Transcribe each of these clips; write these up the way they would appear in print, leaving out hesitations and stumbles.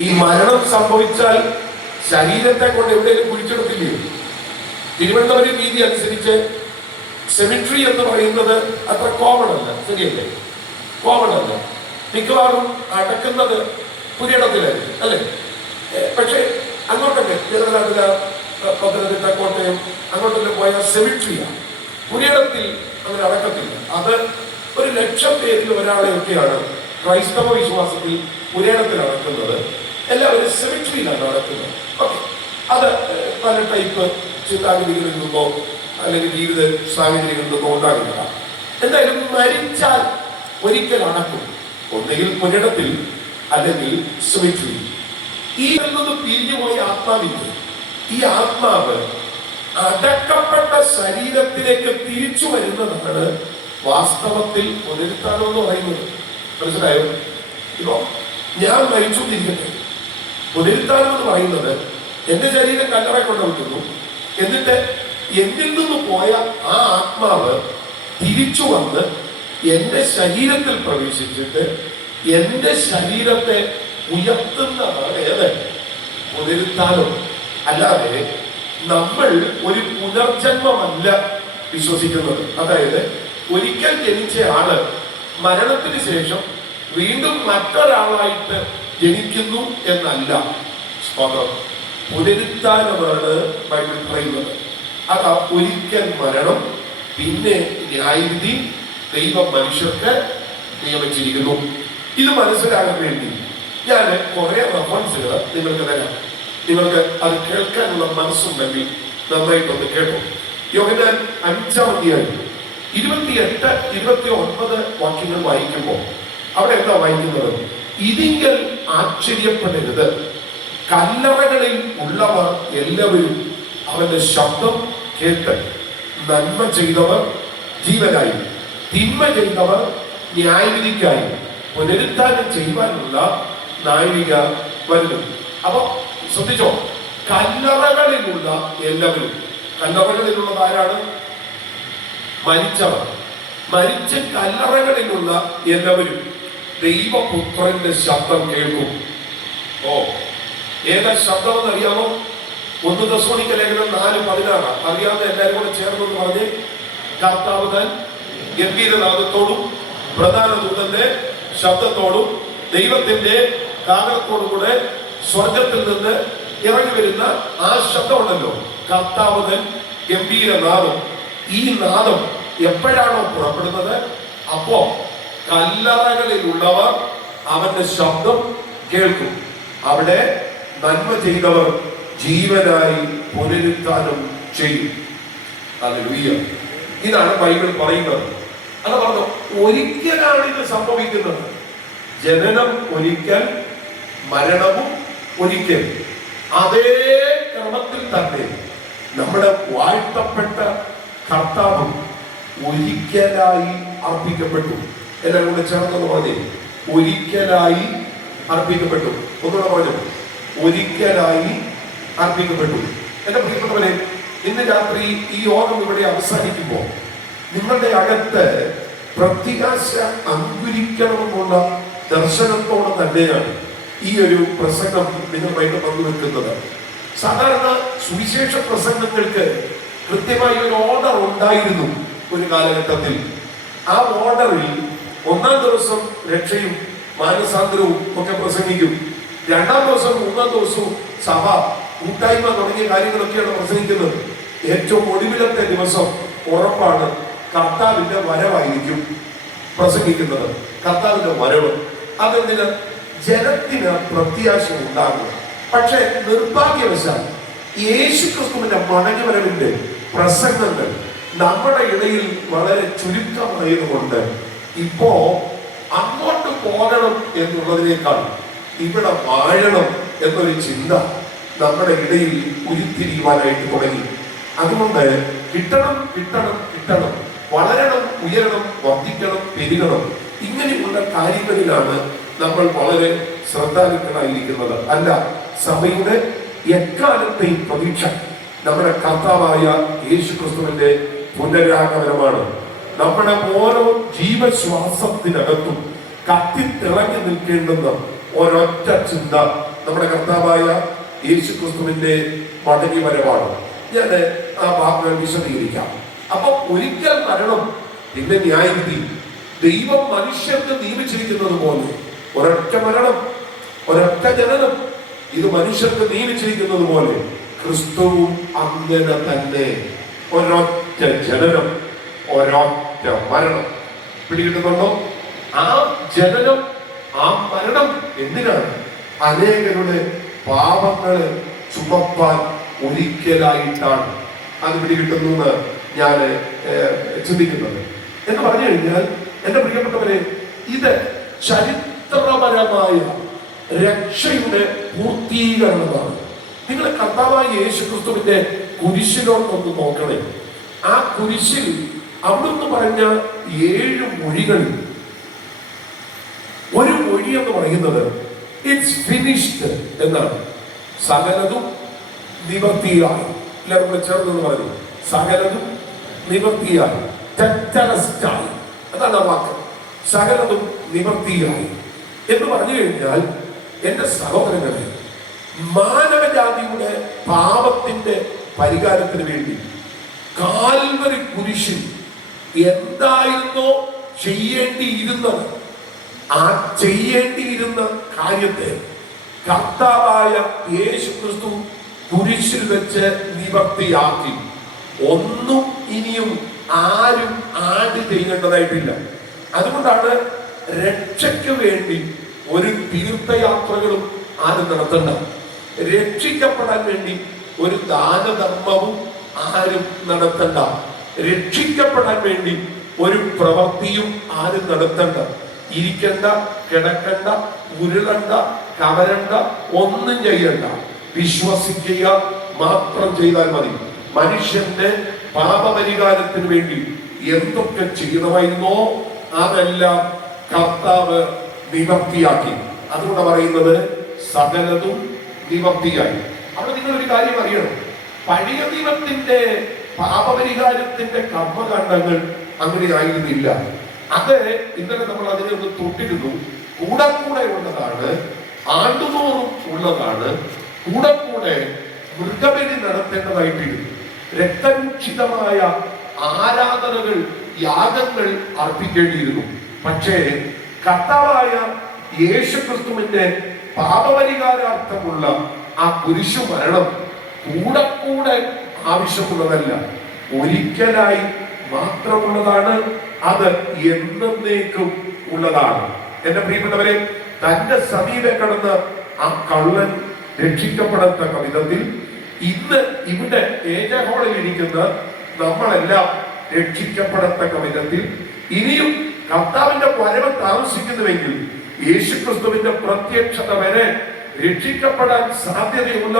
ഈ മരണം സംഭവിച്ചാൽ ശരീരത്തെ കൊണ്ട് എവിടെയെങ്കിലും കുഴിച്ചെടുത്തില്ലേ? തിരുവനന്തപുരം രീതി അനുസരിച്ച് സെമിട്രി എന്ന് പറയുന്നത് അത്ര കോമൺ അല്ല, ശരിയല്ലേ? കോമൺ അല്ല. മിക്കവാറും അടക്കുന്നത് പുരയിടത്തിലായിരിക്കും, അല്ലേ? പക്ഷെ അങ്ങോട്ടൊക്കെ കേരളത്തില, പത്തനംതിട്ട, കോട്ടയം അങ്ങോട്ടൊക്കെ പോയാൽ സെമിട്രിയാണ്. പുരയിടത്തിൽ അങ്ങനെ അടക്കത്തില്ല. അത് 100,000 പേരിൽ ഒരാളെയൊക്കെയാണ് ക്രൈസ്തവ വിശ്വാസത്തിൽ പുരയിടത്തിൽ അടക്കുന്നത്. എല്ലാവരും സെമിട്രിയിലാണ് നടക്കുന്നത്. ഓക്കെ, അത് പല ടൈപ്പ് ചിന്താഗതികളിൽ നിന്നോ അല്ലെങ്കിൽ ജീവിത സാഹചര്യങ്ങളിൽ നിന്നോ ഉണ്ടാകുന്നതാണ്. എന്തായാലും മരിച്ചാൽ ഒരിക്കൽ അടക്കും, ഒന്നുകിൽ പുരയിടത്തിൽ അല്ലെങ്കിൽ സെമിട്രി. ഈ നിന്ന് പിരിഞ്ഞുപോയ ആത്മാവില്ല. ഈ ആത്മാവ് അടക്കപ്പെട്ട ശരീരത്തിലേക്ക് തിരിച്ചു വരുന്നതാണ് വാസ്തവത്തിൽ പുനരുത്ഥാനം എന്ന് പറയുന്നത്. മനസ്സിലായോ? ഇപ്പോ ഞാൻ മരിച്ചു തിരിക്കട്ടെ. പുനരുത്ഥാനം എന്ന് പറയുന്നത് എന്റെ ശരീരം കല്ലറ കൊണ്ടുവയ്ക്കുന്നു, എന്നിട്ട് എന്നിൽ നിന്ന് പോയ ആ ആത്മാവ് തിരിച്ചു വന്ന് എന്റെ ശരീരത്തിൽ പ്രവേശിച്ചിട്ട് എന്റെ ശരീരത്തെ ഉയർത്തുന്നതാണ് ഏത്? പുനരുത്ഥാനം. അല്ലാതെ നമ്മൾ ഒരു പുനർജന്മമല്ല വിശ്വസിക്കുന്നത്. അതായത് ഒരിക്കൽ ജനിച്ച ആള് മരണത്തിന് ശേഷം വീണ്ടും മറ്റൊരാളായിട്ട് ജനിക്കുന്നു എന്നല്ല. സ്തോത്രം. പുനരുത്ഥാനമാണ് ബൈബിൾ പറയുന്നത്. അതാ ഒരിക്കൽ മരണം, പിന്നെ ന്യായവിധി ദൈവം മനുഷ്യർക്ക് നിയമിച്ചിരിക്കുന്നു. ഇത് മനസ്സിലാകാൻ വേണ്ടി ഞാൻ കുറെ റെഫറൻസുകൾ നിങ്ങൾക്ക് തരാം. നിങ്ങൾക്ക് അത് കേൾക്കാനുള്ള മനസ്സുണ്ടെങ്കിൽ നന്നായിട്ടൊന്ന് കേട്ടോ. യോഹന്നാൻ 5-ാം അധ്യായം 28, 29 വാക്യങ്ങൾ വായിക്കുമ്പോൾ അവിടെ എന്താ വായിക്കുന്നത്? ഇതിങ്കൽ ആശ്ചര്യപ്പെടരുത്, കല്ലറകളിൽ ഉള്ളവർ എല്ലാവരും അവന്റെ ശബ്ദം കേട്ട് നന്മ ചെയ്തവർ ജീവനായി, തിന്മ ചെയ്തവർ ന്യായവിധിക്കായി പുനരുത്ഥാനം ചെയ്യുവാനുള്ള നാഴിക വരുന്നു. അപ്പൊ ശ്രദ്ധിച്ചോ, കല്ലറകളിലുള്ള എല്ലാവരും. കല്ലറകളിലുള്ളത് ആരാണ്? മരിച്ചവർ. മരിച്ച കല്ലറകളിലുള്ള എല്ലാവരും ദൈവപുത്രന്റെ ശബ്ദം കേൾക്കും. ഓ, ഏതാ ശബ്ദം എന്നറിയാമോ? 1 തെസ്സലോനിക്ക ലേഖനം 4:16. അറിയാവുന്ന എല്ലാവരും കൂടെ ചേർന്ന് പറഞ്ഞ്, കർത്താവ് താൻ ഗംഭീരനാദത്തോടും പ്രധാന ദൂതന്റെ ശബ്ദത്തോടും ദൈവത്തിന്റെ കാഹളത്തോടും കൂടെ സ്വർഗത്തിൽ നിന്ന് ഇറങ്ങി വരുന്ന ആ ശബ്ദമുണ്ടല്ലോ, കർത്താവ് താൻ ഗംഭീരനാദം. ഈ നാദം എപ്പോഴാണോ പുറപ്പെടുന്നത്, അപ്പോ കല്ലറകളിലുള്ളവർ അവന്റെ ശബ്ദം കേൾക്കും. അവിടെ നന്മ ചെയ്തവർ ജീവനായി പുനരുത്ഥാനം ചെയ്യും. ഹല്ലേലൂയ. ഇതാണ് ബൈബിൾ പറയുന്നത്. അത് പറഞ്ഞു, ഒരിക്കലാണ് ഇത് സംഭവിക്കുന്നത്. ജനനം ഒരിക്കൽ, മരണവും ഒരിക്കൽ. അതേ ക്രമത്തിൽ തന്നെ നമ്മുടെ വാഴ്ത്തപ്പെട്ട കർത്താവും ഒരിക്കലായി അർപ്പിക്കപ്പെട്ടു. എല്ലാവരും കൂടെ ചേർന്നെന്ന് പറഞ്ഞേ, ഒരിക്കലായി അർപ്പിക്കപ്പെട്ടു. ഒന്നുകൂടെ പറഞ്ഞു, ഒരിക്കലായി അർപ്പിക്കപ്പെട്ടു. എന്റെ പ്രിയപ്പെട്ടവരെ, ഇന്ന് രാത്രി ഈ യോഗം ഇവിടെ അവസാനിക്കുമ്പോൾ നിങ്ങളുടെ അകത്ത് പ്രത്യാശ അങ്കുരിക്കണമെന്നുള്ള ദർശനത്തോടെ തന്നെയാണ് ഈ ഒരു പ്രസംഗം നിങ്ങളുമായിട്ട് പങ്കുവെക്കുന്നത്. സാധാരണ സുവിശേഷ പ്രസംഗങ്ങൾക്ക് കൃത്യമായി ഒരു ഓർഡർ ഉണ്ടായിരുന്നു ഒരു കാലഘട്ടത്തിൽ. ആ ഓർഡറിൽ 1-ാം ദിവസം രക്ഷയും മാനസാന്തരവും ഒക്കെ പ്രസംഗിക്കും. 2-ാം ദിവസം 3-ാം ദിവസവും സഭ, കൂട്ടായ്മ തുടങ്ങിയ കാര്യങ്ങളൊക്കെയാണ് പ്രസംഗിക്കുന്നത്. ഏറ്റവും ഒടുവിലത്തെ ദിവസം ഉറപ്പാണ് കർത്താവിന്റെ വരവായിരിക്കും പ്രസംഗിക്കുന്നത്. കർത്താവിന്റെ വരവ്. അതെന്തിന്? ജനത്തിന് പ്രത്യാശ ഉണ്ടാകും. പക്ഷെ നിർഭാഗ്യവശാൽ യേശുക്രിസ്തുവിന്റെ മടങ്ങിവരവിന്റെ പ്രസംഗങ്ങൾ നമ്മുടെ ഇടയിൽ വളരെ ചുരുക്കമായതുകൊണ്ട് ഇപ്പോ അങ്ങോട്ട് പോകണം എന്നുള്ളതിനേക്കാൾ ഇവിടെ വാഴണം എന്നൊരു ചിന്ത നമ്മുടെ ഇടയിൽ ഉരുത്തിരിയുവാനായിട്ട് തുടങ്ങി. അതുകൊണ്ട് കിട്ടണം, കിട്ടണം, കിട്ടണം, വളരണം, ഉയരണം, വർദ്ധിക്കണം, പെരുകണം, ഇങ്ങനെയുള്ള കാര്യങ്ങളിലാണ് നമ്മൾ വളരെ ശ്രദ്ധാലുക്കളായിരിക്കുന്നത്. അല്ല, സഭയുടെ എക്കാലത്തെയും പ്രതീക്ഷ നമ്മുടെ കർത്താവായ യേശുക്രിസ്തുവിന്റെ പുനരാഗമനമാണ്. നമ്മുടെ ഓരോ ജീവശ്വാസത്തിനകത്തും കത്തിത്തിളങ്ങി നിൽക്കേണ്ടുന്ന ഒരൊറ്റ ചിന്ത നമ്മുടെ കർത്താവായ യേശു ക്രിസ്തുവിന്റെ മടങ്ങി വരവാണ്. ഞാൻ ആ വാക്കുകൾ വിശദീകരിക്കാം. അപ്പൊ ഒരിക്കൽ മരണം, പിന്നെ ന്യായവിധി. ദൈവം മനുഷ്യർക്ക് നിയമിച്ചിരിക്കുന്നത് പോലെ ഒരൊറ്റ മരണം, ഒരൊറ്റ ജനനം, ഇത് മനുഷ്യർക്ക് നിയമിച്ചിരിക്കുന്നത് പോലെ ക്രിസ്തുവും അങ്ങനെ തന്നെ. ഒരൊറ്റ ജനനം, ഒരൊറ്റ മരണം. പിടികിട്ടുന്നുണ്ടോ? ആ ജനനം, ആ മരണം എന്തിനാണ്? അനേകരുടെ പാപങ്ങള് ചുമപ്പാൻ ഒരിക്കലായിട്ടാണ്. അത് പിടികിട്ടുന്നു ഞാൻ ചിന്തിക്കുന്നത്. എന്ന് പറഞ്ഞു കഴിഞ്ഞാൽ എന്റെ പ്രിയപ്പെട്ടവരെ, ഇത് ചരിത്രപരമായ രക്ഷയുടെ പൂർത്തീകരണമാണ്. നിങ്ങൾ കർത്താവായ യേശു ക്രിസ്തുവിന്റെ കുരിശിലോട്ടൊന്ന് നോക്കണേ. ആ കുരിശിൽ അവിടുന്ന് പറഞ്ഞ 7 മൊഴികളിൽ ഒരു മൊഴി എന്ന് പറയുന്നത് ഇറ്റ്സ് ഫിനിഷ്ഡ് എന്നാണ്. സകലതും നിവർത്തിയായി. എല്ലാവരും കൂടെ ചേർന്ന് പറഞ്ഞു, സകലതും നിവർത്തിയായി, തെറ്റലസ്റ്റായി. അതാണ് ആ വാക്ക്, സകലതും നിവർത്തിയായി എന്ന് പറഞ്ഞു കഴിഞ്ഞാൽ എന്റെ സഹോദരങ്ങളെ, മാനവജാതിയുടെ പാപത്തിന്റെ പരിഹാരത്തിന് വേണ്ടി കാൽവരി കുരിശിൽ എന്തായിരുന്നോ ചെയ്യേണ്ടിയിരുന്നത്, ആ ചെയ്യേണ്ടിയിരുന്ന കാര്യത്തെ കർത്താവായ യേശു ക്രിസ്തു കുരിശിൽ വെച്ച് നിവർത്തിയാക്കി. ഒന്നും ഇനിയും ആരും ആഡ് ചെയ്യേണ്ടതായിട്ടില്ല. അതുകൊണ്ടാണ് രക്ഷയ്ക്ക് വേണ്ടി ഒരു തീർത്ഥയാത്രകളും ആരും നടത്തണ്ട. രക്ഷിക്കപ്പെടാൻ വേണ്ടി ഒരു ദാനധർമ്മവും ആരും നടത്തണ്ട. രക്ഷിക്കപ്പെടാൻ വേണ്ടി ഒരു പ്രവൃത്തിയും ആരും നടത്തണ്ട. ഇരിക്കണ്ട, കിടക്കണ്ട, ഉരുളണ്ട, കവരണ്ട, ഒന്നും ചെയ്യണ്ട. വിശ്വസിക്കുക മാത്രം ചെയ്താൽ മതി. മനുഷ്യന്റെ പാപപരിഹാരത്തിന് വേണ്ടി എന്തൊക്കെ ചെയ്യണമായിരുന്നോ അതെല്ലാം കർത്താവ് നിവർത്തിയാക്കി. അതുകൊണ്ട് പറയുന്നത് സകലതും നിവർത്തിയായി. അവിടെ നിങ്ങൾ ഒരു കാര്യം അറിയണം, പഴയ നിയമത്തിന്റെ പാപപരിഹാരത്തിന്റെ കർമ്മകാണ്ഡങ്ങൾ അങ്ങനെ ആയിരുന്നില്ല. അത് ഇന്നലെ നമ്മൾ അതിനെ ഒന്ന് തൊട്ടിരുന്നു. കൂടെ കൂടെ ഉള്ളതാണ്, ആണ്ടുതോറും ഉള്ളതാണ്. കൂടെ കൂടെ മൃഗബലി നടത്തേണ്ടതായിട്ടിരുന്നു. രക്തരൂക്ഷിതമായ ആരാധനകൾ, യാഗങ്ങൾ അർപ്പിക്കേണ്ടിയിരുന്നു. പക്ഷേ കർത്താവായ യേശു ക്രിസ്തുവിന്റെ പാപപരിഹാരാർത്ഥമുള്ള ആ കുരിശു മരണം കൂടെ കൂടെ ആവശ്യമുള്ളതല്ല, ഒരിക്കലായി മാത്രമുള്ളതാണ്. അത് എന്നേക്കും ഉള്ളതാണ്. എന്റെ പ്രിയപ്പെട്ടവരെ, തന്റെ സമീപം കടന്ന ആ കള്ളൻ രക്ഷിക്കപ്പെടത്തക്ക വിധത്തിൽ ഇന്ന് ഇവിടെ ഏജഹോളിൽ ഇരിക്കുന്ന നമ്മളെല്ലാം രക്ഷിക്കപ്പെടത്തക്ക വിധത്തിൽ ഇനിയും കർത്താവിന്റെ വരവ് താമസിക്കുന്നുവെങ്കിൽ യേശുക്രിസ്തുവിന്റെ പ്രത്യക്ഷത വരെ രക്ഷിക്കപ്പെടാൻ സാധ്യതയുള്ള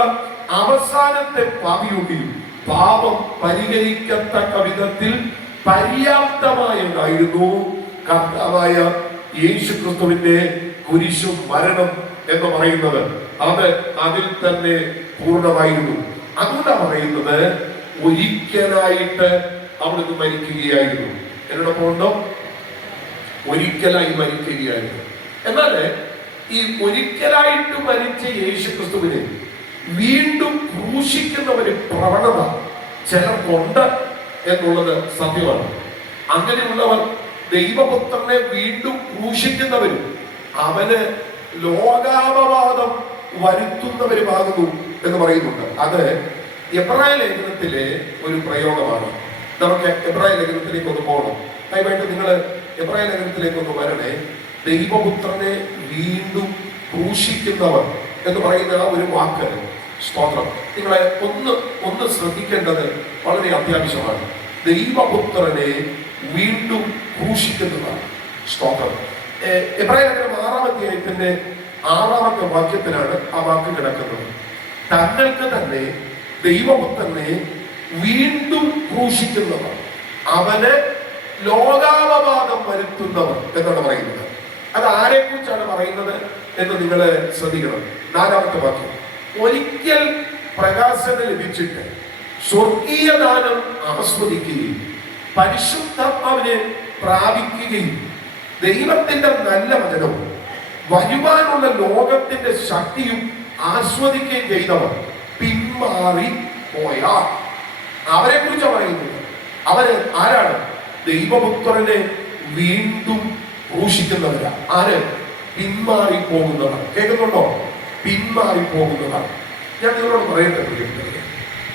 അവസാനത്തെ പാപിയുണ്ടിൽ പാപം പരിഹരിക്കത്തക്ക വിധത്തിൽ പര്യാപ്തമായുണ്ടായിരുന്നു കർത്താവായ യേശുക്രിസ്തുവിന്റെ കുരിശു മരണം എന്ന് പറയുന്നത്. അത് അതിൽ തന്നെ പൂർണ്ണമായിരുന്നു. അതുകൊണ്ടാണ് പറയുന്നത് ഒരിക്കലായിട്ട് അവിടുന്ന് മരിക്കുകയായിരുന്നു. എന്നോടൊപ്പം ഉണ്ടോ? ഒരിക്കലായി മരിക്കുകയായിരുന്നു. എന്നാൽ ഈ ഒരിക്കലായിട്ട് മരിച്ച യേശു ക്രിസ്തുവിനെ വീണ്ടും ക്രൂശിക്കുന്ന ഒരു പ്രവണത ചിലർക്കുണ്ട് എന്നുള്ളത് സത്യമാണ്. അങ്ങനെയുള്ളവർ ദൈവപുത്രനെ വീണ്ടും ക്രൂശിക്കുന്നവരും അവന് ലോകാപവാദം വരുത്തുന്നവരുമാകുന്നു എന്ന് പറയുന്നുണ്ട്. അത് എബ്രായ ലേഖനത്തിലെ ഒരു പ്രയോഗമാണ്. നമുക്ക് എബ്രായ ലേഖനത്തിലേക്ക് ഒന്ന് പോകണം. ദയവായിട്ട് നിങ്ങൾ എബ്രായ ലേഖനത്തിലേക്ക് ഒന്ന് വരണേ. ദൈവപുത്രനെ വീണ്ടും ക്രൂശിക്കുന്നവർ എന്ന് പറയുന്ന ആ ഒരു വാക്ക്, സ്തോത്രം, നിങ്ങളെ ഒന്ന് ശ്രദ്ധിക്കേണ്ടത് വളരെ അത്യാവശ്യമാണ്. ദൈവപുത്രനെ വീണ്ടും ക്രൂശിക്കുന്നതാണ്. സ്തോത്രം. എബ്രായ ലേഖനം 6-ാം അധ്യായത്തിന്റെ 6-ാമത്തെ വാക്യത്തിലാണ് ആ വാക്ക് കിടക്കുന്നത്. തങ്ങൾക്ക് തന്നെ ദൈവപുത്രനെ വീണ്ടും ക്രൂശിക്കുന്നവർ, അവന് ലോകാപവാദം വരുത്തുന്നവർ എന്നാണ് പറയുന്നത്. അത് ആരെ കുറിച്ചാണ് പറയുന്നത് എന്ന് നിങ്ങൾ ശ്രദ്ധിക്കണം. 4-ാമത്തെ വാക്യം, ഒരിക്കൽ പ്രകാശന ലഭിച്ചിട്ട് സ്വർഗീയ ദാനം ആസ്വദിക്കുകയും പരിശുദ്ധാത്മാവിനെ പ്രാപിക്കുകയും ദൈവത്തിന്റെ നല്ല വചനവും വരുവാനുള്ള ലോകത്തിന്റെ ശക്തിയും ആസ്വദിക്കുകയും ചെയ്തവർ പിന്മാറി പോയാൽ അവരെ കുറിച്ച് പറയുന്നത്. അവര് ആരാണ്? ദൈവപുത്രനെ വീണ്ടും ക്രൂശിക്കുന്നവരാ. ആര്? പിന്മാറി പോകുന്നവർ. കേൾക്കുന്നുണ്ടോ? പിന്മാറി പോകുന്നവർ. ഞാൻ നിങ്ങളോട് പറയട്ടെ,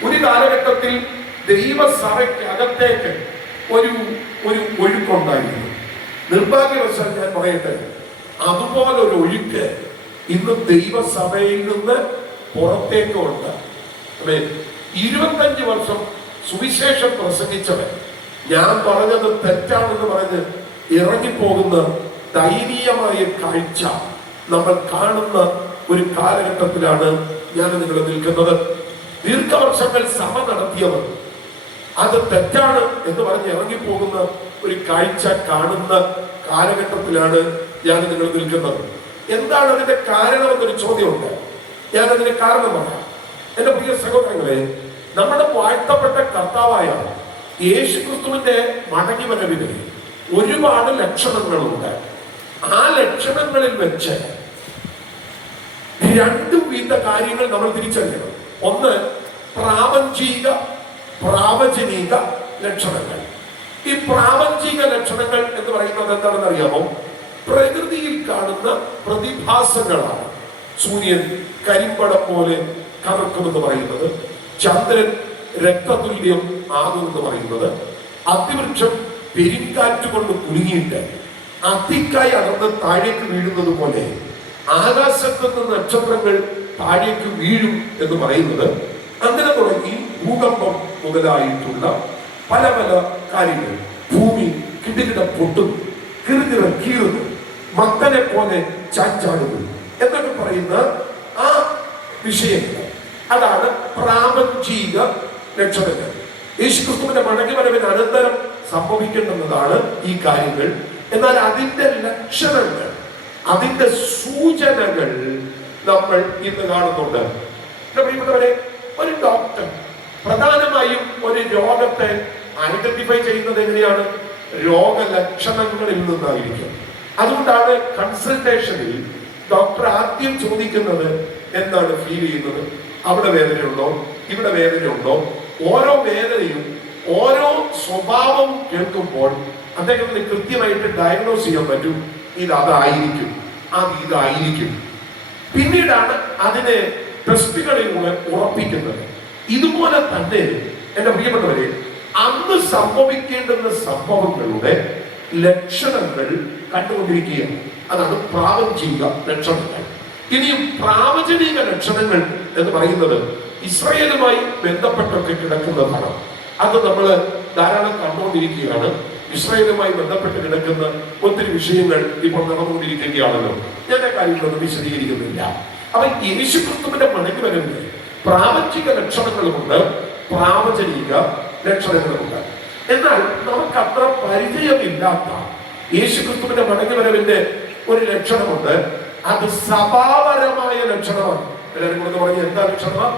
ഒരു കാലഘട്ടത്തിൽ ദൈവസഭയ്ക്കകത്തേക്ക് ഒരു ഒഴുക്കുണ്ടായിരുന്നു. നിർഭാഗ്യവശാൽ ഞാൻ പറയട്ടെ, അതുപോലൊരു ഒഴുക്ക് ഇന്ന് ദൈവസഭയിൽ നിന്ന് പുറത്തേക്കുണ്ട്. 25 വർഷം സുവിശേഷം പ്രസംഗിച്ചവൻ ഞാൻ പറഞ്ഞത് തെറ്റാണെന്ന് പറഞ്ഞ് ഇറങ്ങിപ്പോകുന്ന ദയനീയമായ കാഴ്ച നമ്മൾ കാണുന്ന ഒരു കാലഘട്ടത്തിലാണ് ഞാൻ നിങ്ങൾ നിൽക്കുന്നത്. ദീർഘവർഷങ്ങൾ സഭ നടത്തിയവർ അത് തെറ്റാണ് എന്ന് പറഞ്ഞ് ഇറങ്ങിപ്പോകുന്ന ഒരു കാഴ്ച കാണുന്ന കാലഘട്ടത്തിലാണ് ഞാൻ നിങ്ങൾ നിൽക്കുന്നത്. എന്താണ് അതിന്റെ കാരണം എന്നൊരു ചോദ്യമുണ്ട്. ഞാൻ അതിന്റെ കാരണം പറയാം. എന്റെ പ്രിയ സഹോദരങ്ങളെ, നമ്മുടെ വാഴ്ത്തപ്പെട്ട കർത്താവായ യേശുക്രിസ്തുവിന്റെ മടങ്ങി വരവിന് ഒരുപാട് ലക്ഷണങ്ങളുണ്ട്. ആ ലക്ഷണങ്ങളിൽ വെച്ച് 2 വിധ കാര്യങ്ങൾ നമ്മൾ തിരിച്ചറിയണം. ഒന്ന്, പ്രാപഞ്ചിക പ്രാവചനിക ലക്ഷണങ്ങൾ. ഈ പ്രാപഞ്ചിക ലക്ഷണങ്ങൾ എന്ന് പറയുന്നത് എന്താണെന്ന് അറിയാമോ? പ്രകൃതിയിൽ കാണുന്ന പ്രതിഭാസങ്ങളാണ്. സൂര്യൻ കരിമ്പടം പോലെ കറക്കുമെന്ന് പറയുന്നത്, ചന്ദ്രൻ രക്തതുല്യം ആകുമെന്ന് പറയുന്നത്, അതിവൃക്ഷം പെരിങ്കാറ്റ് കൊണ്ട് കുലുങ്ങിയിട്ട് അതിക്കായി അടർന്ന് താഴേക്ക് വീഴുന്നത് പോലെ ആകാശത്ത് നിന്ന് നക്ഷത്രങ്ങൾ താഴേക്ക് വീഴും എന്ന് പറയുന്നത്, അങ്ങനെ തുടങ്ങി ഭൂകമ്പം മുതലായിട്ടുള്ള പല പല കാര്യങ്ങൾ. ഭൂമി കിടുകിട പൊട്ടും, കിറുകിറ കീറുന്നു, മത്തനെ പോലെ ചാഞ്ചാടുന്നു എന്നൊക്കെ പറയുന്ന ആ വിഷയങ്ങൾ, അതാണ് പ്രാപഞ്ചിക ലക്ഷണങ്ങൾ. യേശുക്രിസ്തുവിന്റെ മടങ്ങി വരവിന് അനന്തരം സംഭവിക്കേണ്ടുന്നതാണ് ഈ കാര്യങ്ങൾ. എന്നാൽ അതിന്റെ ലക്ഷണങ്ങൾ, അതിന്റെ സൂചനകൾ നമ്മൾ ഇന്ന് കാണുന്നുണ്ട്. പ്രിയപ്പെട്ടവരെ, ഒരു ഡോക്ടർ പ്രധാനമായും ഒരു രോഗത്തെ ഐഡന്റിഫൈ ചെയ്യുന്നത് എങ്ങനെയാണ്? രോഗലക്ഷണങ്ങളിൽ നിന്നായിരിക്കും. അതുകൊണ്ടാണ് കൺസൾട്ടേഷനിൽ ഡോക്ടർ ആദ്യം ചോദിക്കുന്നത് എന്താണ് ഫീൽ ചെയ്യുന്നത്, അവിടെ വേദനയുണ്ടോ, ഇവിടെ വേദനയുണ്ടോ. ഓരോ വേദനയും ഓരോ സ്വഭാവവും കേൾക്കുമ്പോൾ അദ്ദേഹത്തിന് കൃത്യമായിട്ട് ഡയഗ്നോസ് ചെയ്യാൻ പറ്റും. ഇതായിരിക്കും, ഇതായിരിക്കും. പിന്നീടാണ് അതിനെ ടെസ്റ്റുകളിലൂടെ ഉറപ്പിക്കുന്നത്. ഇതുപോലെ തന്നെ എന്റെ പ്രിയപ്പെട്ടവരെ, അന്ന് സംഭവിക്കേണ്ടുന്ന സംഭവങ്ങളുടെ ലക്ഷണങ്ങൾ കണ്ടുകൊണ്ടിരിക്കുകയാണ്. അതാണ് പ്രാപഞ്ചിക ലക്ഷണങ്ങൾ. ഇനിയും പ്രാവചനിക ലക്ഷണങ്ങൾ എന്ന് പറയുന്നത് ഇസ്രായേലുമായി ബന്ധപ്പെട്ടൊക്കെ കിടക്കുന്നതാണ്. അത് നമ്മൾ ധാരാളം കണ്ടുകൊണ്ടിരിക്കുകയാണ്. ഇസ്രായേലുമായി ബന്ധപ്പെട്ട് കിടക്കുന്ന ഒത്തിരി വിഷയങ്ങൾ ഇപ്പോൾ നടന്നുകൊണ്ടിരിക്കുകയാണല്ലോ. ഞാൻ ആ കാര്യങ്ങളൊന്നും വിശദീകരിക്കുന്നില്ല. അപ്പൊ യേശുക്രിസ്തുവിന്റെ മടങ്ങി വരവിന് പ്രാപഞ്ചിക ലക്ഷണങ്ങളുമുണ്ട്, പ്രാവചനിക ലക്ഷണങ്ങളുമുണ്ട്. എന്നാൽ നമുക്ക് അത്ര പരിചയമില്ലാത്ത യേശുക്രിസ്തുവിന്റെ മടങ്ങി വരവിന്റെ ഒരു ലക്ഷണമുണ്ട്. അത് സഭാപരമായ ലക്ഷണമാണ്. എല്ലാവരും കൂടെ പറഞ്ഞ് എന്താ ലക്ഷണം?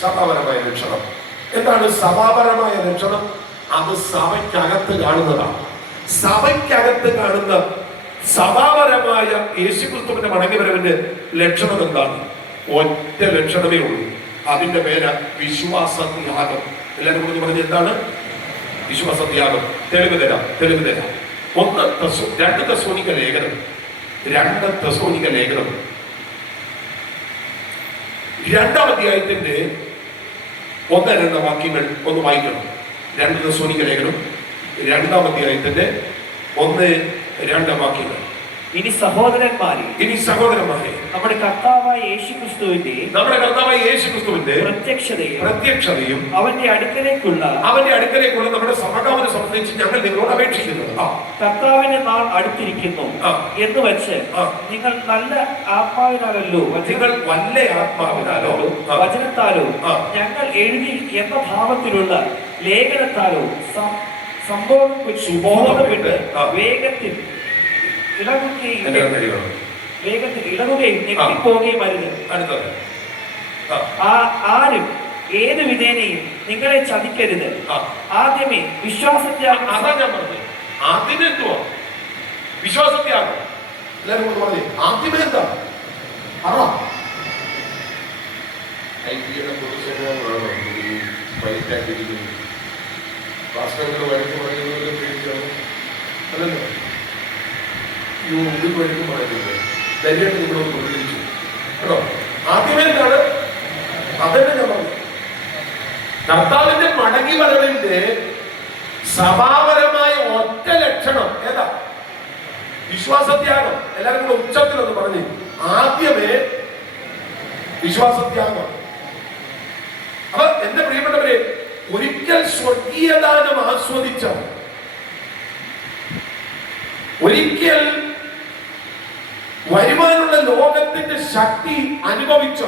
സഭാപരമായ ലക്ഷണം. എന്താണ് സഭാപരമായ ലക്ഷണം? അത് സഭയ്ക്കകത്ത് കാണുന്നതാണ്. സഭയ്ക്കകത്ത് കാണുന്ന സഭാപരമായ യേശുക്രിസ്തുവിന്റെ മടങ്ങി വരവിന്റെ ലക്ഷണം എന്താണ്? ഒറ്റ ലക്ഷണമേ ഉള്ളൂ. അതിന്റെ പേര് വിശ്വാസത്യാഗം. എല്ലാവരും കൂടെ പറഞ്ഞ് എന്താണ് വിശ്വാസത്യാഗം? തെളിവ് തരാം. 2 തെസ്സലോനിക്ക ലേഖനം 2-ാം അധ്യായത്തിന്റെ 1-2 വാക്യങ്ങൾ ഒന്ന് വായിക്കണം. 2 തെസ്സലോനിക്ക ലേഖനം 2-ാം അധ്യായത്തിന്റെ 1-2 വാക്യങ്ങൾ. ഇനി സഹോദരന്മാരെ നമ്മുടെ കർത്താവായ യേശുക്രിസ്തുവിന്റെ പ്രത്യക്ഷതയും അവന്റെ അടുക്കലേക്കുള്ള നമ്മുടെ സമാഗമനം സംബന്ധിച്ച് ഞങ്ങൾ നിങ്ങളോട് അപേക്ഷിക്കുന്നത്, കർത്താവിന്റെ നാൾ അടുത്തിരിക്കുന്നു എന്ന് വെച്ച് നിങ്ങൾ നല്ല ആത്മാവിനാലല്ലോ വചനത്താലോ ഞങ്ങൾ എഴുതി എന്ന ഭാവത്തിലുള്ള ലേഖനത്താലോ സുബോധപ്പെട്ട് വേഗത്തിൽ ഇളകുകയും ഞെട്ടിപ്പോകുകയും അരുത്. ആരും ഏത് വിധേനയും നിങ്ങളെ ചതിക്കരുത്. ആദ്യമേ വിശ്വാസത്യാഗം. വിശ്വാസത്യാഗം എല്ലാവരും ആദ്യമേ എന്താ? റൈറ്റ് ആക്കിയിരിക്കുന്നു. പാസ്റ്ററുകൾ വഴക്ക് പറയുന്നതിലും പേടിച്ചാണ് അതല്ലോ ഈ മുമ്പിൽ വഴക്ക് പറയുന്നത് ധൈര്യമായിട്ട് നിങ്ങളൊന്ന് പ്രതികരിച്ചു കേട്ടോ. ആദ്യമേ എന്താണ് അതന്നെ ഞാൻ പറഞ്ഞു. കർത്താവിന്റെ മടങ്ങി വരവിന്റെ സഭാപരമായ ഒറ്റ ലക്ഷണം ഏതാ? വിശ്വാസത്യാഗം. എല്ലാവരും കൂടെ ഉച്ചത്തിലൊന്ന് പറഞ്ഞു. ആദ്യമേ വിശ്വാസത്യാഗം. അപ്പൊ എന്റെ പ്രിയപ്പെട്ടവരെ, ഒരിക്കൽ സ്വർഗീയദാനം ആസ്വദിച്ച, ഒരിക്കൽ വരുവാനുള്ള ലോകത്തിന്റെ ശക്തി അനുഭവിച്ച,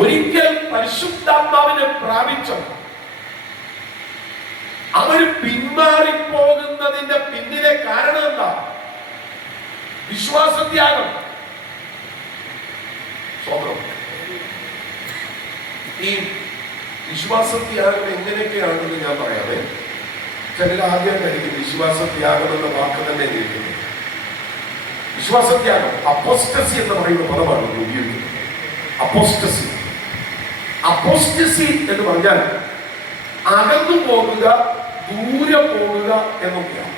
ഒരിക്കൽ പരിശുദ്ധാത്മാവിനെ പ്രാപിച്ച അവർ പിന്മാറിപ്പോകുന്നതിന്റെ പിന്നിലെ കാരണം എന്താ? വിശ്വാസത്യാഗം. സ്വന്തം ഈ വിശ്വാസത്യാഗം എങ്ങനെയൊക്കെയാണെന്ന് ഞാൻ പറയാതെ, ചിലർ ആദ്യമായിട്ടായിരിക്കും വിശ്വാസത്യാഗം എന്ന വാക്ക് തന്നെ കേൾക്കുന്നത്. വിശ്വാസത്യാഗം അപ്പോസ്റ്റസി എന്ന് പറയുന്ന പദമാണ് ഉപയോഗിക്കുന്നത്. അപ്പോസ്റ്റസി. അപ്പോസ്റ്റസി എന്ന് പറഞ്ഞാൽ അകന്നു പോകുക, ദൂരെ പോകുക എന്നൊക്കെയാണ്.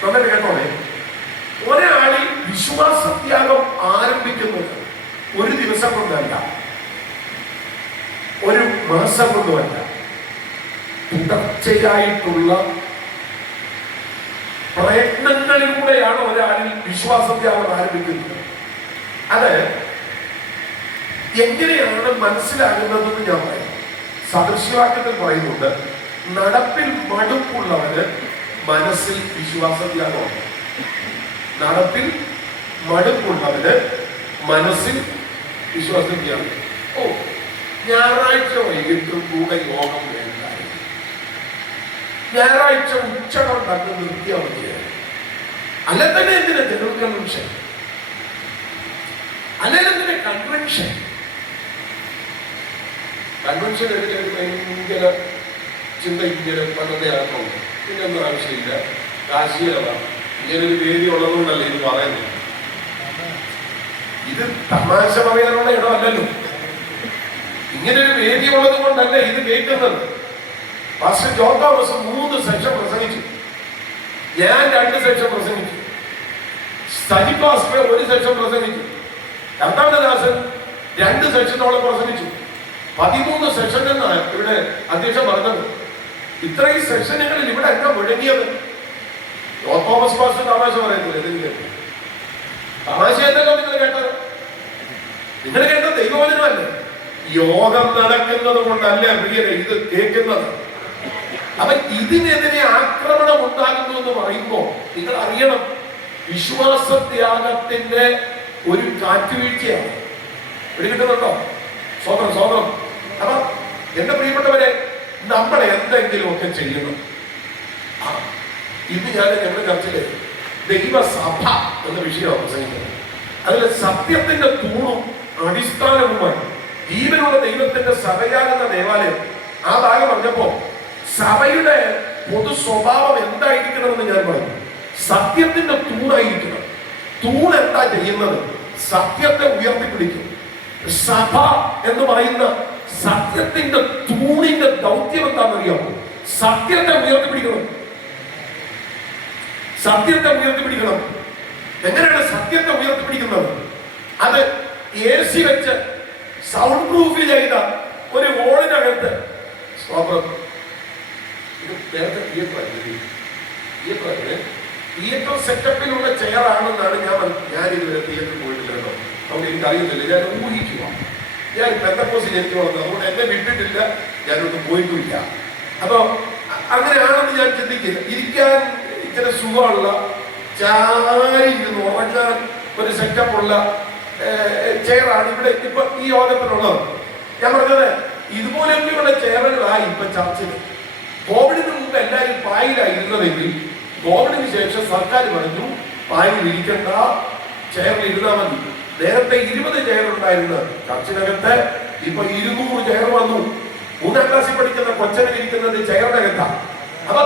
നന്നായിട്ട് കേട്ടോളെ, ഒരാളിൽ വിശ്വാസത്യാഗം ആരംഭിക്കുന്നത് ഒരു ദിവസം കൊണ്ടല്ല, ഒരു മാസം കൊണ്ടുമല്ല, തുടർച്ചയായിട്ടുള്ള പ്രയത്നങ്ങളിലൂടെയാണ് ഒരാളിൽ വിശ്വാസത്യാഗം ആരംഭിക്കുന്നത്. അത് എങ്ങനെയാണ് മനസ്സിലാകുന്നതെന്ന് ഞാൻ പറയും. സദൃശ്യവാക്യത്തിൽ പറയുന്നുണ്ട്, നടപ്പിൽ മടുപ്പുള്ളവന് മനസ്സിൽ വിശ്വാസത്യാഗമാണ്. നടപ്പിൽ മടുപ്പുള്ളവന് മനസ്സിൽ വിശ്വാസത്യാഗം. ഓ, ഞായറാഴ്ച വൈകിട്ടും കൂടെ യോഗം വേണ്ട, ഞായറാഴ്ച ഉച്ചകൊണ്ടങ്ങ് നിർത്തിയാൽ മതിയായി. അല്ലെ തന്നെ എന്തിനാ ജനറൽ കൺവെൻഷൻ? അല്ലെങ്കിൽ എന്തിനാ കൺവെൻഷൻ? കൺവെൻഷൻ എടുക്കാൻ ഭയങ്കര ചിന്ത, ഇങ്ങനെ പദ്ധതിയാണോ? പിന്നെ ഒന്നും ആവശ്യമില്ല. കാശിയതാണ് ഇങ്ങനൊരു വേദി ഉള്ളതുകൊണ്ടല്ലേ ഇത് പറയുന്നത്. ഇത് തമാശ പറയാനുള്ള ഇടമല്ലല്ലോ. ഇങ്ങനൊരു വേദി ഉള്ളത് കൊണ്ടല്ല ഇത് കേൾക്കുന്നത്. പാസ്റ്റർ ജോൺ തോമസ് 3 സെക്ഷൻ പ്രസംഗിച്ചു, ഞാൻ 2 സെക്ഷൻ പ്രസംഗിച്ചു, സജി പാസ്റ്റർ 1 സെക്ഷൻ പ്രസംഗിച്ചു, കർത്താവദാസൻ 2 സെക്ഷനോളം പ്രസംഗിച്ചു. 13 സെക്ഷൻ എന്നാണ് ഇവിടെ അധ്യക്ഷൻ പറഞ്ഞത്. ഇത്രയും സെക്ഷനുകളിൽ ഇവിടെ എന്താ മുഴങ്ങിയത്? ജോൺ തോമസ് പാസ്റ്റർ തമാശ പറയുന്നില്ല. എന്തെങ്കിലും തമാശ എന്നല്ലോ നിങ്ങൾ കേട്ടത്? നിങ്ങൾ കേട്ട ദൈവവചനമല്ലേ? യോഗം നടക്കുന്നത് കൊണ്ടല്ല പ്രിയരെ ഇത് കേൾക്കുന്നത്. അപ്പൊ ഇതിനെതിരെ ആക്രമണം ഉണ്ടാകുന്നു എന്ന് പറയുമ്പോൾ നിങ്ങൾ അറിയണം, വിശ്വാസത്യാഗത്തിന്റെ ഒരു കാറ്റുവീഴ്ചയാണ്. കിട്ടുന്നുണ്ടോ? സ്വതന്ത്രം സ്വതന്ത്രം. അപ്പൊ എന്റെ പ്രിയപ്പെട്ടവരെ, നമ്മൾ എന്തെങ്കിലുമൊക്കെ ചെയ്യണം. ഇന്ന് ഞാൻ ഞങ്ങളുടെ ചർച്ചയില് ദൈവസഭ എന്ന വിഷയമാണ് പ്രസംഗിക്കുന്നത്. അതിൽ സത്യത്തിന്റെ തൂണും അടിസ്ഥാനവുമായി ജീവനുള്ള ദൈവത്തിന്റെ സഭയാകുന്ന ദേവാലയം, ആ ഭാഗം പറഞ്ഞപ്പോ സഭയുടെ പൊതു സ്വഭാവം എന്തായിരിക്കണമെന്ന് ഞാൻ പറഞ്ഞു. സത്യത്തിന്റെ തൂണായിരിക്കണം. തൂൺ എന്താ ചെയ്യുന്നത്? സത്യത്തെ ഉയർത്തിപ്പിടിക്കും. സഭ എന്ന് പറയുന്ന സത്യത്തിന്റെ തൂണിന്റെ ദൗത്യം എന്താണെന്നറിയാമോ? സത്യത്തെ ഉയർത്തിപ്പിടിക്കണം. സത്യത്തെ ഉയർത്തിപ്പിടിക്കണം. എങ്ങനെയാണ് സത്യത്തെ ഉയർത്തിപ്പിടിക്കുന്നത്? അത് AC വെച്ച് സൗണ്ട് പ്രൂഫ് ചെയ്ത ഒരു ഹോളിനകത്ത് തിയേറ്റർ സെറ്റപ്പിലുള്ള ചെയറാണെന്നാണ് ഞാൻ ഇതുവരെ തിയേറ്ററിൽ പോയിട്ടില്ല കേട്ടോ. അതുകൊണ്ട് എനിക്കറിയുന്നില്ല, ഞാൻ ഊഹിക്കുക. ഞാൻ പെന്തക്കോസിൽ എനിക്ക് വളർന്നത്, അതുകൊണ്ട് എന്നെ വിട്ടിട്ടില്ല, ഞാനൊന്നും പോയിട്ടുമില്ല. അപ്പൊ അങ്ങനെയാണെന്ന് ഞാൻ ചിന്തിക്കില്ല. ഇരിക്കാൻ ഇച്ചിരി സുഖമുള്ള, ചാരി ഇരുന്ന് ഉറങ്ങാൻ ഒരു സെറ്റപ്പുള്ള ചെയറാണ് ഇവിടെ ഇപ്പൊ ഈ യോഗത്തിനുള്ളത്. ഞാൻ പറഞ്ഞത് ഇതുപോലെയൊക്കെയുള്ള ചെയറുകളായി ഇപ്പൊ ചർച്ചയിൽ. കോവിഡിന് മുമ്പ് എല്ലാവരും പായിലായിരുന്നതെങ്കിൽ കോവിഡിന് ശേഷം സർക്കാർ പറഞ്ഞു പായിൽ ഇരിക്കേണ്ട, ചെയറിൽ ഇരുന്നാൽ മതി. നേരത്തെ 20 ചെയർ ഉണ്ടായിരുന്ന ചർച്ചിനകത്ത് ഇപ്പൊ 200 ചെയർ വന്നു. 3ാം ക്ലാസ്സിൽ പഠിക്കുന്ന കൊച്ചനെ ഇരിക്കുന്നത് ചെയറിനകത്താണ്. അപ്പൊ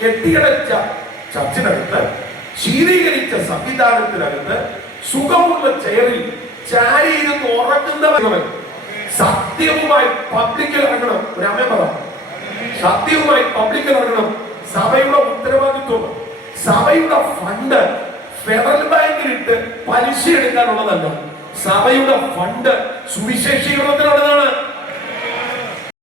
കെട്ടിയടച്ച ചർച്ചിനകത്ത്, ശീതീകരിച്ച സംവിധാനത്തിനകത്ത് സുഖമുള്ള ചെയറിൽ ചാരിയിരുന്ന് ഉറങ്ങുന്നവൻ സത്യവുമായി പബ്ലിക്കിൽ ഇറങ്ങണം. ഒരു അമ്മ പറ. സത്യവുമായി പബ്ലിക് ഇറങ്ങണം. സഭയുടെ ഉത്തരവാദിത്വം, സഭയുടെ ഫണ്ട് ഫെഡറൽ ബാങ്കിലിട്ട് പലിശ എടുക്കാനുള്ളതല്ല. സഭയുടെ ഫണ്ട് സുവിശേഷീകരണത്തിനുള്ളതാണ്.